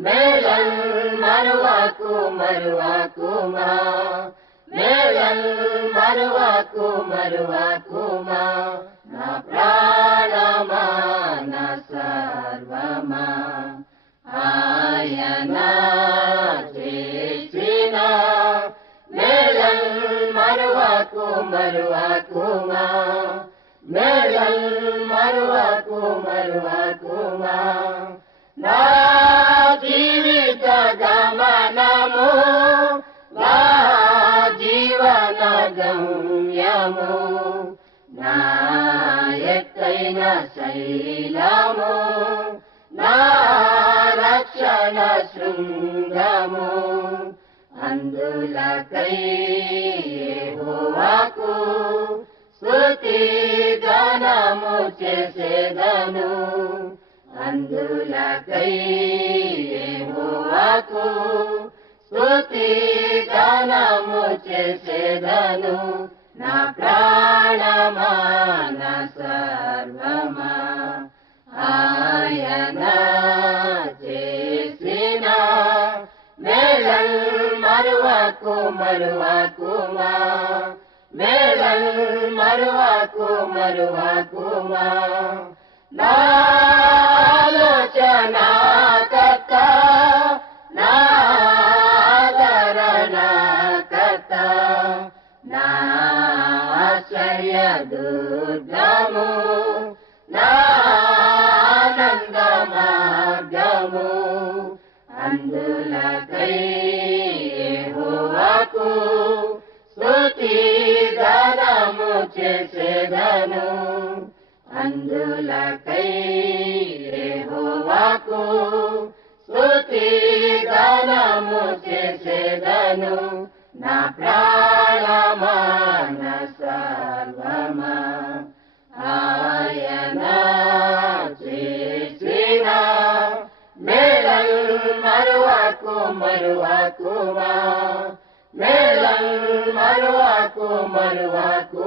మేళల్ మరువాకు మరువాకుమా మేళల్ మరువాకు మరువాకుమా నా ప్రాణమా నా సర్వమా ఆయన చేసిన మేళల్ మరువాకు మరువాకుమా మేళల్ మరువాకు మరువాకుమా నా జీవిత గమనము నా జీవన గమ్యము నా ఎత్తైన శైలము నా రక్షణ శృంగము అందులకై యెహోవాకు స్తుతి గానము చేసేదను అందులకై యెహోవాకు స్తుతి గానము చేసేదను నా ప్రాణమా నా సర్వమా ఆయన చేసిన మేళల్ మరువాకు మరువాకుమా మేళల్ మరువాకు మరువాకుమా నా ఆలోచన కర్త నా ఆదరణ కర్త నా ఆశ్రయ దుర్గము నా ఆనంద మార్గము అందులకై యెహోవాకు స్తుతి గానము చేసేదను అందులకై యెహోవాకు స్తుతి గానము చేసేదను నా ప్రాణమా నా సర్వమా ఆయన చేసిన మేళల్ మరువాకు మరువాకుమా మేళల్ మరువాకు మరువాకు